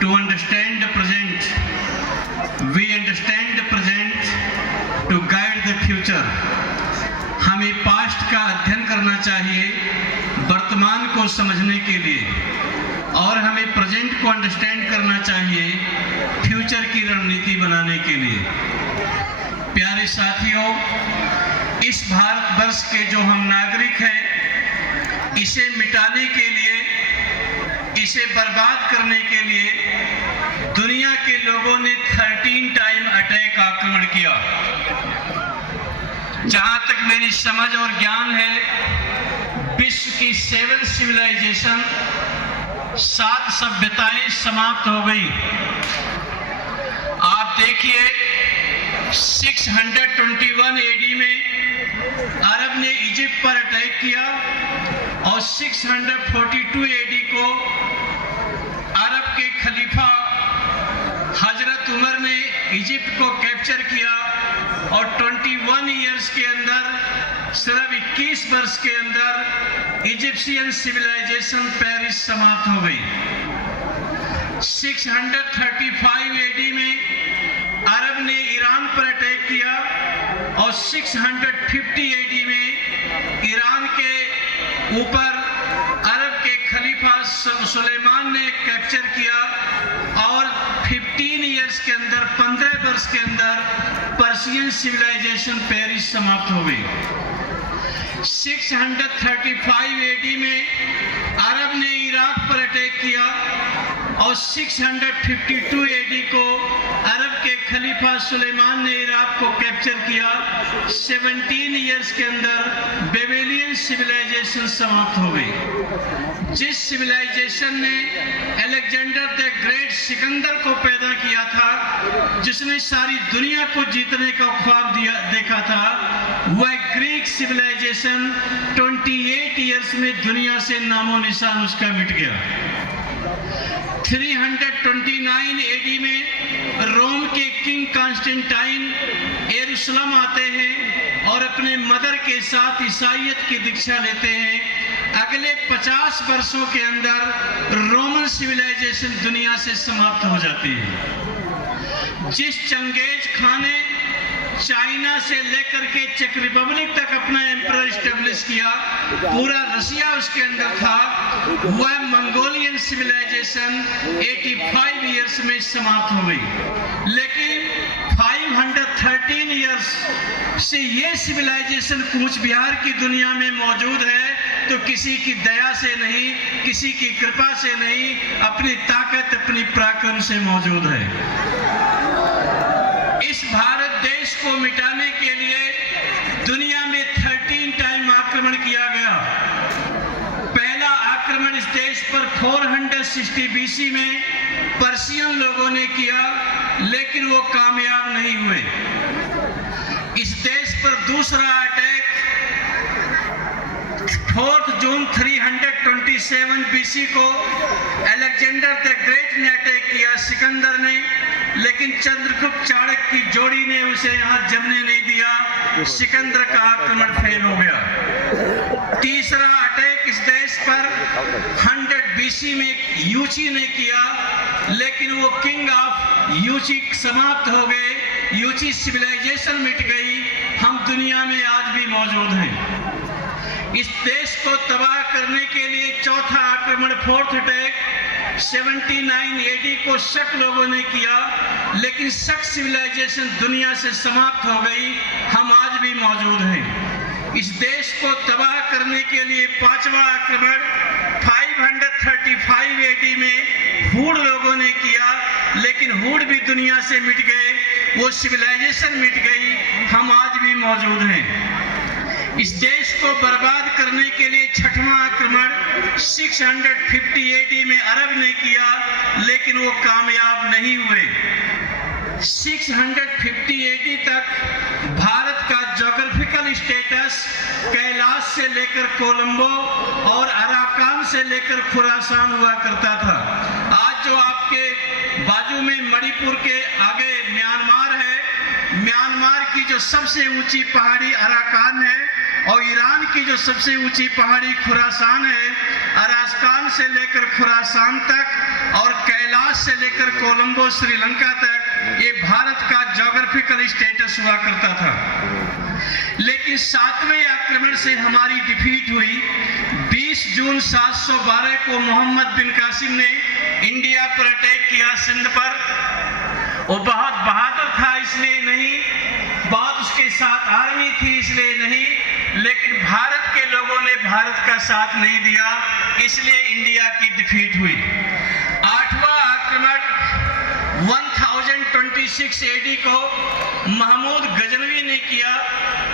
To understand the present, we understand the present to guide the future. हमें past का अध्ययन करना चाहिए वर्तमान को समझने के लिए, और हमें प्रेजेंट को अंडरस्टैंड करना चाहिए फ्यूचर की रणनीति बनाने के लिए। प्यारे साथियों, इस भारतवर्ष के जो हम नागरिक हैं, इसे मिटाने के लिए, इसे बर्बाद करने के लिए दुनिया के लोगों ने 13 टाइम अटैक आक्रमण किया। जहां तक मेरी समझ और ज्ञान है, विश्व की 7 सिविलाइजेशन, 7 सभ्यताएं समाप्त हो गई। आप देखिए 621 एडी में अरब ने इजिप्ट पर अटैक किया और 642 एडी को अरब के खलीफा हजरत उमर ने इजिप्ट को कैप्चर किया और 21 इयर्स के अंदर, सिर्फ 21 वर्ष के अंदर इजिप्शियन सिविलाइजेशन पेरिस समाप्त हो गई। 635 एडी में अरब ने ईरान पर अटैक किया और 650 एडी में ईरान के ऊपर अरब के खलीफा सुलेमान ने कैप्चर किया और 15 इयर्स के अंदर, 15 वर्ष के अंदर पर्शियन सिविलाइजेशन पेरिस समाप्त हो गई। 635 एडी में अरब ने इराक पर अटैक किया और 652 एडी को अरब के खलीफा सुलेमान ने इराक को कैप्चर किया। 17 इयर्स के अंदर बेबीलियन सिविलाइजेशन समाप्त हो गई। जिस सिविलाइजेशन ने अलेक्जेंडर द ग्रेट सिकंदर को पैदा किया था, जिसने सारी दुनिया को जीतने का ख्वाब देखा था, वह ग्रीक सिविलाइजेशन 28 इयर्स में दुनिया से नामो निशान उसका मिट गया। 329 एडी में रोम के किंग कॉन्स्टेंटाइन यरूशलेम आते हैं और अपने मदर के साथ ईसाईयत की दीक्षा लेते हैं। अगले 50 वर्षों के अंदर रोमन सिविलाइजेशन दुनिया से समाप्त हो जाती है। जिस चंगेज खान ने चाइना से लेकर के चेक रिपब्लिक तक अपना एम्पायर एस्टेब्लिश किया, पूरा रशिया उसके अंदर था, वह मंगोलियन सिविलाइजेशन 85 इयर्स में समाप्त हो गई। लेकिन 513 इयर्स से ये सिविलाइजेशन कूच बिहार की दुनिया में मौजूद है, तो किसी की दया से नहीं, किसी की कृपा से नहीं, अपनी ताकत, अपनी पराक्रम से मौजूद है। इस भारत देश को मिटाने के लिए दुनिया में 13 टाइम आक्रमण किया गया। पहला आक्रमण इस देश पर 460 बीसी में पर्शियन लोगों ने किया, लेकिन वो कामयाब नहीं हुए। इस देश पर दूसरा अटैक 4 जून 327 बीसी को अलेक्जेंडर द ग्रेट ने अटैक किया, सिकंदर ने, लेकिन चंद्रगुप्त चाणक्य की जोड़ी ने उसे यहां जमने नहीं दिया। सिकंदर का आक्रमण फेल हो गया। तीसरा अटैक इस देश पर 100 बीसी में यूची ने किया, लेकिन वो किंग ऑफ यूची समाप्त हो गए। यूची सिविलाइजेशन मिट गई। हम दुनिया में आज भी मौजूद हैं। इस देश को तबाह करने के लिए चौथा आक्रमण, 4th अटैक 79 एडी को शक लोगों ने किया, लेकिन शक सिविलाइजेशन दुनिया से समाप्त हो गई। हम आज भी मौजूद हैं। इस देश को तबाह करने के लिए पांचवा आक्रमण 535 एडी में हूड लोगों ने किया, लेकिन हूड भी दुनिया से मिट गए, वो सिविलाइजेशन मिट गई। हम आज भी मौजूद हैं। इस देश को बर्बाद करने के लिए छठवां आक्रमण 650 एडी में अरब ने किया, लेकिन वो कामयाब नहीं हुए। 650 एडी तक भारत का ज्योग्राफिकल स्टेटस कैलाश से लेकर कोलंबो और अराकान से लेकर खुरासान हुआ करता था। आज जो आपके बाजू में मणिपुर के आगे म्यांमार है, म्यांमार की जो सबसे ऊंची पहाड़ी अराकान है, और ईरान की जो सबसे ऊंची पहाड़ी खुरासान है, अरास्कान से लेकर खुरासान तक और कैलाश से लेकर कोलंबो श्रीलंका तक, ये भारत का ज्योग्राफिकल स्टेटस हुआ करता था। लेकिन 7वें आक्रमण से हमारी डिफीट हुई। 20 जून 712 को मोहम्मद बिन कासिम ने इंडिया पर अटैक किया, सिंध पर। वो बहुत बहादुर था इसलिए नहीं, बहुत उसके साथ आर्मी थी इसलिए नहीं, लेकिन भारत के लोगों ने भारत का साथ नहीं दिया, इसलिए इंडिया की डिफीट हुई। 8वां आक्रमण 1026 AD को महमूद गजनवी ने किया।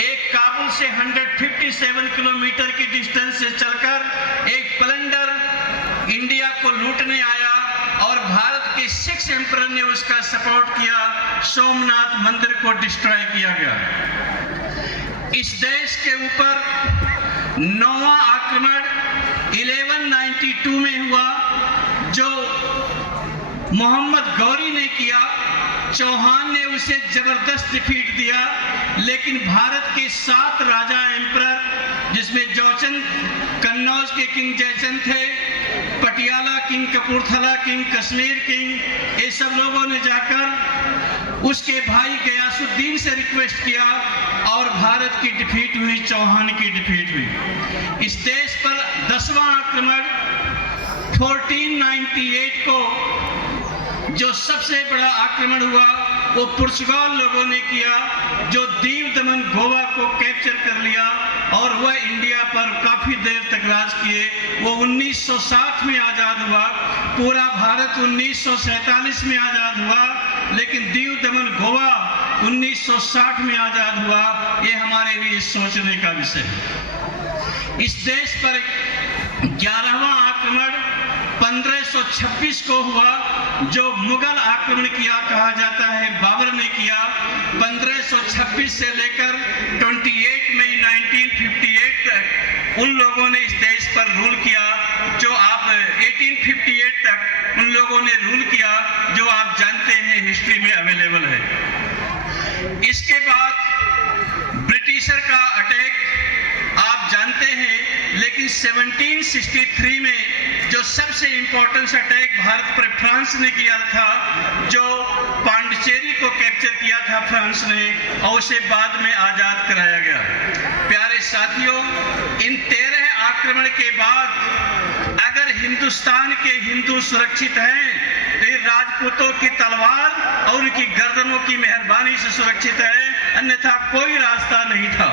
एक काबुल से 157 किलोमीटर की डिस्टेंस से चलकर एक प्लंडर इंडिया को लूटने आया और भारत के 6 एम्परर ने उसका सपोर्ट किया। सोमनाथ मंदिर को डिस्ट्रॉय किया गया। इस देश के ऊपर 9वां आक्रमण 1192 में हुआ, जो मोहम्मद गौरी ने किया। चौहान ने उसे जबरदस्त डिफीट दिया, लेकिन भारत के 7 राजा एम्परर, जिसमें जयचंद, कन्नौज के किंग जयचंद थे, Patiala king, Kapurthala king, Kashmir king, ये सब लोगों ने जाकर उसके भाई गयासुद्दीन से रिक्वेस्ट किया और भारत की डिफीट हुई, चौहान की डिफीट हुई। इस देश पर 10वां आक्रमण 1498 को, जो सबसे बड़ा आक्रमण हुआ, वो पुर्तगाल लोगों ने किया, जो दीव दमन गोवा को कैप्चर कर लिया और वह इंडिया पर काफी देर तक राज किए। वो 1960 में आजाद हुआ। पूरा भारत 1947 में आजाद हुआ, लेकिन दीव दमन गोवा 1960 में आजाद हुआ। ये हमारे लिए सोचने का विषय है। इस देश पर 11वां आक्रमण 1526 को हुआ, जो मुगल आक्रमण किया कहा जाता है, बाबर ने किया। 1526 से लेकर 28 मई 1958 तक उन लोगों ने इस देश पर रूल किया, जो आप 1858 तक उन लोगों ने रूल किया, जो आप जानते हैं हिस्ट्री में अवेलेबल है। इसके बाद ब्रिटिशर का अटैक आप जानते हैं, लेकिन 1763 में जो सबसे इंपॉर्टेंट अटैक भारत पर फ्रांस ने किया था, जो पांडिचेरी को कैप्चर किया था फ्रांस ने, और उसे बाद में आजाद कराया गया। प्यारे साथियों, इन 13 आक्रमण के बाद अगर हिंदुस्तान के हिंदू सुरक्षित हैं, तो ये राजपूतों की तलवार और उनकी गर्दनों की मेहरबानी से सुरक्षित है, अन्यथा कोई रास्ता नहीं था।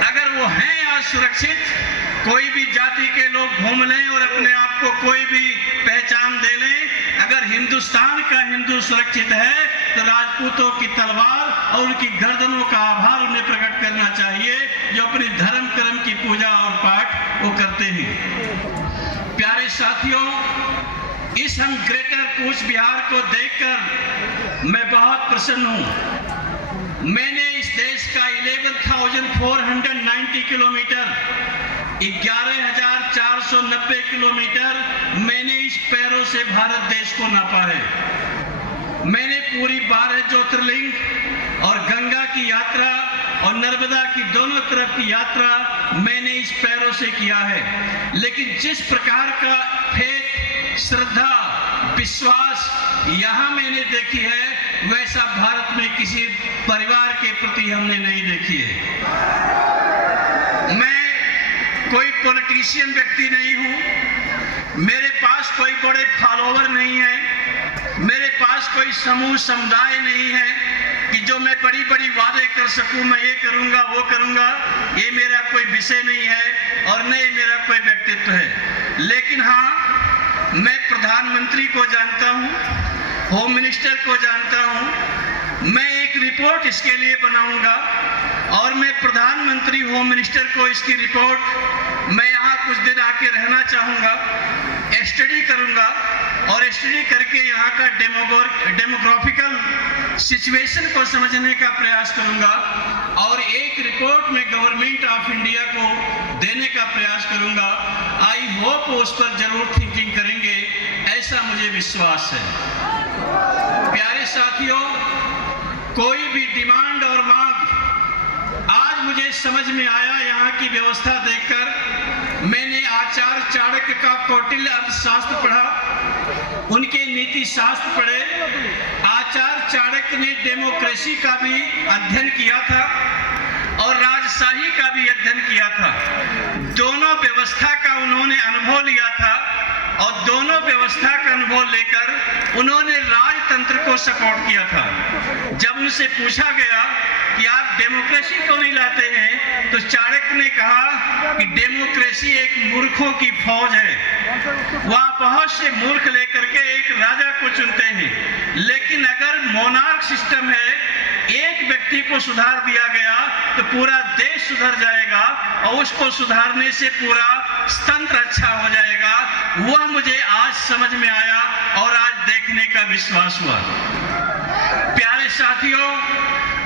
अगर वो हैं आज सुरक्षित, कोई भी जाति के लोग घूम लें और अपने आप को कोई भी पहचान दे लें, अगर हिंदुस्तान का हिंदू सुरक्षित है, तो राजपूतों की तलवार और उनकी गर्दनों का आभार उन्हें प्रकट करना चाहिए, जो अपने धर्म कर्म की पूजा और पाठ वो करते हैं। प्यारे साथियों, इस हम ग्रेटर कूच बिहार को देखकर मैं बहुत प्रसन्न हूँ। मैंने इस देश का 11,490 किलोमीटर, 11,490 किलोमीटर मैंने इस पैरों से भारत देश को नापा है। मैंने पूरी 12 ज्योतिर्लिंग और गंगा की यात्रा और नर्मदा की दोनों तरफ की यात्रा मैंने इस पैरों से किया है। लेकिन जिस प्रकार का फेथ, श्रद्धा, विश्वास यहाँ मैंने देखी है, वैसा भारत में किसी परिवार के प्रति हमने नहीं देखी है। मैं कोई पॉलिटिशियन व्यक्ति नहीं हूँ, मेरे पास कोई बड़े फॉलोवर नहीं है, मेरे पास कोई समूह समुदाय नहीं है कि जो मैं बड़ी बड़ी वादे कर सकूं, मैं ये करूंगा वो करूंगा। ये मेरा कोई विषय नहीं है और न ये मेरा कोई व्यक्तित्व है। लेकिन हाँ, मैं प्रधानमंत्री को जानता हूँ, होम मिनिस्टर को जानता हूँ। मैं एक रिपोर्ट इसके लिए बनाऊंगा और मैं प्रधानमंत्री, होम मिनिस्टर को इसकी रिपोर्ट, मैं यहाँ कुछ दिन आके रहना चाहूँगा, स्टडी करूँगा और स्टडी करके यहाँ का डेमोग्राफिकल सिचुएशन को समझने का प्रयास करूँगा और एक रिपोर्ट में गवर्नमेंट ऑफ इंडिया को देने का प्रयास करूँगा। आई होप उस पर जरूर थिंकिंग करेंगे, ऐसा मुझे विश्वास है। प्यारे साथियों, कोई भी डिमांड और मांग आज मुझे समझ में आया यहाँ की व्यवस्था देखकर। मैंने आचार्य चाणक्य का कौटिल्य अर्थशास्त्र पढ़ा, उनके नीति शास्त्र पढ़े। आचार्य चाणक्य ने डेमोक्रेसी का भी अध्ययन किया था और राजशाही का भी अध्ययन किया था। दोनों व्यवस्था का उन्होंने अनुभव लिया था और दोनों व्यवस्था का अनुभव लेकर उन्होंने राजतंत्र को सपोर्ट किया था। जब उनसे पूछा गया कि आप डेमोक्रेसी क्यों नहीं लाते हैं, तो चाणक्य ने कहा कि डेमोक्रेसी एक मूर्खों की फौज है। वहाँ बहुत से मूर्ख लेकर के एक राजा को चुनते हैं, लेकिन अगर मोनार्क सिस्टम है, एक व्यक्ति को सुधार दिया गया तो पूरा देश सुधर जाएगा और उसको सुधारने से पूरा तंत्र अच्छा हो जाएगा। वह मुझे आज समझ में आया और आज देखने का विश्वास हुआ। प्यारे साथियों,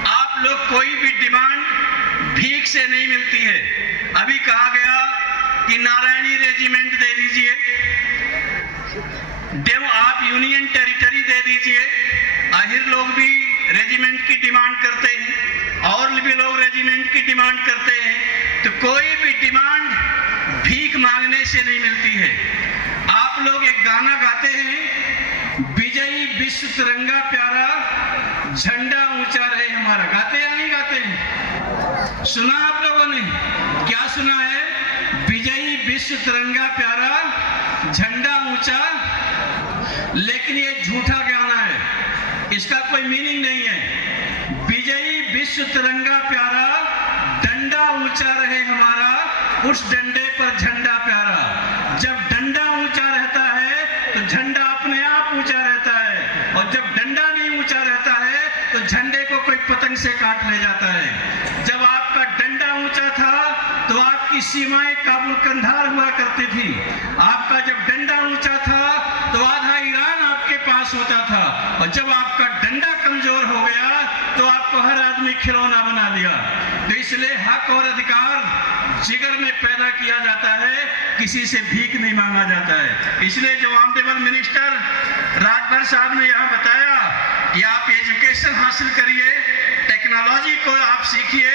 आप लोग कोई भी डिमांड भीख से नहीं मिलती है। अभी कहा गया कि नारायणी रेजिमेंट दे दीजिए, आप यूनियन टेरिटरी दे दीजिए। आहिर लोग भी रेजिमेंट की डिमांड करते हैं और भी लोग रेजिमेंट की डिमांड करते हैं। तो कोई भी डिमांड भीख मांगने से नहीं मिलती है। आप लोग एक गाना गाते हैं, विजयी विश्व तिरंगा प्यारा, झंडा ऊंचा रहे हमारा। गाते या नहीं गाते हैं? सुना आप लोगों ने? क्या सुना है? विजयी विश्व तिरंगा प्यारा, झंडा ऊंचा। लेकिन ये झूठा गाना है, इसका कोई मीनिंग नहीं है। विजयी विश्व तिरंगा प्यारा, डंडा ऊंचा रहे हमारा, उस डंडे पर झंडा प्यारा। जब डंडा ऊंचा रहता है तो झंडा अपने आप ऊंचा रहता है, और जब डंडा नहीं ऊंचा रहता है तो झंडे को कोई पतंग से काट ले जाता है। जब आपका डंडा ऊंचा था तो आपकी सीमाएं काबुल कंधार हुआ करती थी। आपका जब डंडा ऊंचा था तो आधा ईरान आपके पास होता था, और जब आपका डंडा कमजोर हो गया तो आपको हर आदमी खिलौना बना दिया। तो इसलिए हक और अधिकार जिगर में पैदा किया जाता है, किसी से भीख नहीं मांगा जाता है। इसलिए जो ऑनरेबल मिनिस्टर राजभर साहब ने यहाँ बताया कि आप एजुकेशन हासिल करिए, टेक्नोलॉजी को आप सीखिए,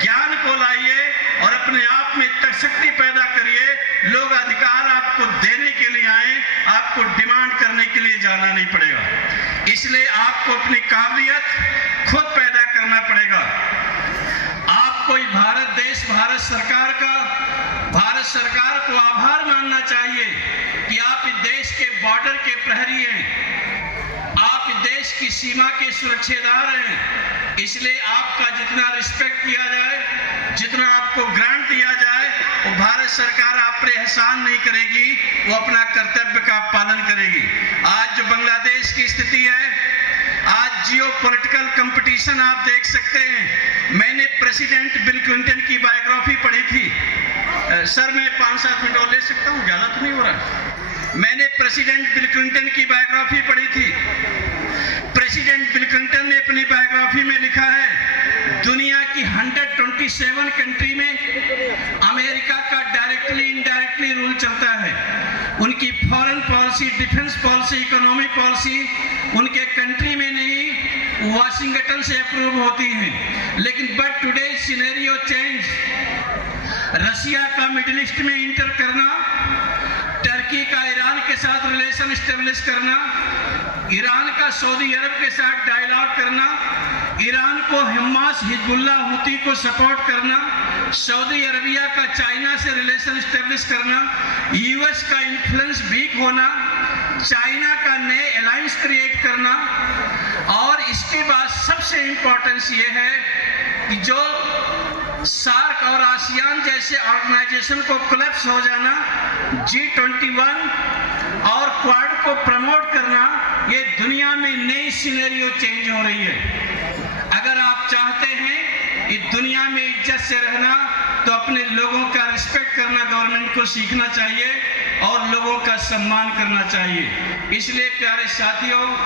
ज्ञान को लाइए और अपने आप में शक्ति पैदा करिए। लोग अधिकार आपको देने के लिए आए, आपको डिमांड करने के लिए जाना नहीं पड़ेगा। इसलिए आपको अपनी काबिलियत खुद पैदा करना पड़ेगा। आपको भारत देश, भारत सरकार को आभार मानना चाहिए कि आप इस देश के बॉर्डर के प्रहरी हैं, आप इस देश की सीमा के सुरक्षेदार हैं। इसलिए आपका जितना रिस्पेक्ट किया जाए, जितना आपको ग्रांट दिया जाए, वो भारत सरकार आप पर एहसान नहीं करेगी, वो अपना कर्तव्य का पालन करेगी। आज जो बांग्लादेश की स्थिति है, आज जियो पॉलिटिकल कंपटीशन आप देख सकते हैं। मैंने प्रेसिडेंट बिल क्लिंटन की बायोग्राफी पढ़ी थी। सर मैं 5-7 मिनट और ले सकता हूँ, ज्यादा तो नहीं हो रहा? मैंने प्रेसिडेंट बिल क्लिंटन की बायोग्राफी पढ़ी थी। प्रेसिडेंट बिल क्लिंटन ने अपनी बायोग्राफी में लिखा है, दुनिया की 127 कंट्री में अमेरिका का डायरेक्टली इनडायरेक्टली रूल चलता है। उनकी foreign policy, defence policy, economic policy उनके कंट्री में नहीं, वाशिंगटन से अप्रूव होती हैं। लेकिन बट टुडे सिनेरियो चेंज। रसिया का मिडिल ईस्ट में इंटर करना, टर्की का ईरान के साथ रिलेशन स्टेब्लिश करना, ईरान का सऊदी अरब के साथ डायलॉग करना, ईरान को हमास हिजबुल्लाह हुती को सपोर्ट करना, सऊदी अरबिया का चाइना से रिलेशन स्टेब्लिश करना, यूएस का इन्फ्लुएंस वीक होना, चाइना का नए अलायंस क्रिएट करना, और इसके बाद सबसे इंपॉर्टेंस ये है कि जो सार्क और आसियान जैसे ऑर्गेनाइजेशन को कोलैप्स हो जाना, G21 और क्वाड को प्रमोट करना, ये दुनिया में नई सिनेरियो चेंज हो रही है। अगर आप चाहते हैं इस दुनिया में इज्जत से रहना तो अपने लोगों का रिस्पेक्ट करना गवर्नमेंट को सीखना चाहिए और लोगों का सम्मान करना चाहिए। इसलिए प्यारे साथियों,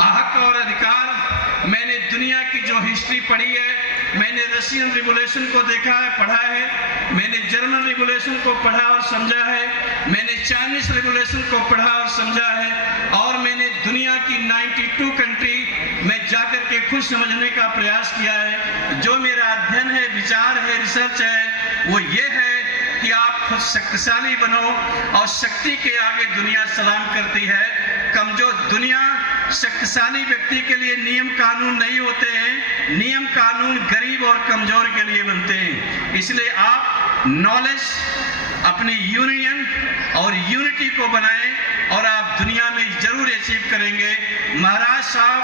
हक और अधिकार, मैंने दुनिया की जो हिस्ट्री पढ़ी है, मैंने रशियन रिवॉल्यूशन को देखा है, पढ़ा है, मैंने जर्मन रिवॉल्यूशन को पढ़ा और समझा है, मैंने चाइनीज रिवॉल्यूशन को पढ़ा और समझा है, और मैंने दुनिया की 92 कंट्री में जाकर के खुद समझने का प्रयास किया है। जो मेरा अध्ययन है, विचार है, रिसर्च है वो ये है कि आप खुद शक्तिशाली बनो और शक्ति के आगे दुनिया सलाम करती है। कमजोर दुनिया शक्तिशाली व्यक्ति के लिए नियम कानून नहीं होते हैं, नियम कानून गरीब और कमजोर के लिए बनते हैं। इसलिए आप नॉलेज, अपनी यूनियन और यूनिटी को बनाएं और आप दुनिया में जरूर अचीव करेंगे। महाराज साहब,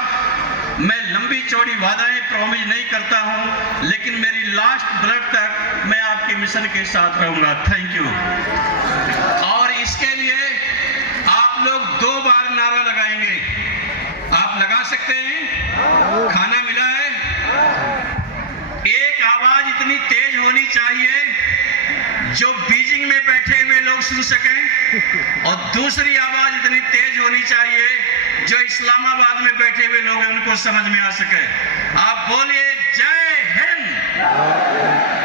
मैं लंबी चौड़ी वादाएं प्रॉमिस नहीं करता हूं, लेकिन मेरी लास्ट ब्लड तक मैं आपके मिशन के साथ रहूंगा। Thank you. और इसके लिए आप लोग 2 बार नारा लगाएंगे। आप लगा सकते हैं? खाना मिला है? एक आवाज इतनी तेज होनी चाहिए जो बीजिंग में बैठे हुए लोग सुन सकें, और दूसरी आवाज इतनी तेज होनी चाहिए जो इस्लामाबाद में बैठे हुए लोग हैं उनको समझ में आ सके। आप बोलिए जय हिंद।